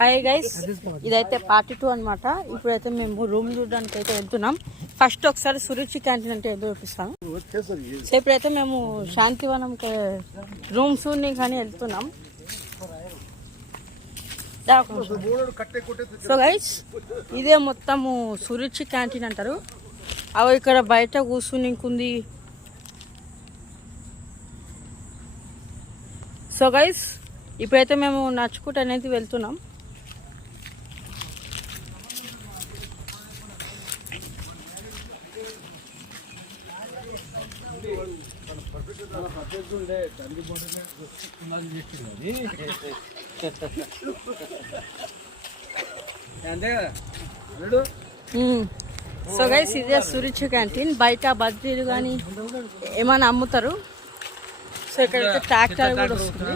Hi guys, ఇదైతే part 2 అనమాట. ఇప్పుడైతే మేము రూమ్ చూడడానికి అయితే వెళ్తున్నాం. ఫస్ట్ ఒకసారి సురుచి క్యాంటీన్ అంటే ఏదో చూపిస్తాను. సో ఇప్పుడైతే మేము శాంతివనం రూమ్స్ కానీ వెళ్తున్నాం. సో గైస్, ఇదే మొత్తము సురుచి క్యాంటీన్ అంటారు. అవి ఇక్కడ బయట కూర్చుని ఇంకుంది. సో గైస్, ఇప్పుడైతే మేము నడుచుకుంటూ అనేది వెళ్తున్నాం. సో గైస్, ఇదే సురుచి క్యాంటీన్. బయట బజ్జీలు కానీ ఏమైనా అమ్ముతారు. సో ఇక్కడైతే ట్రాక్టర్ కూడా వస్తుంది.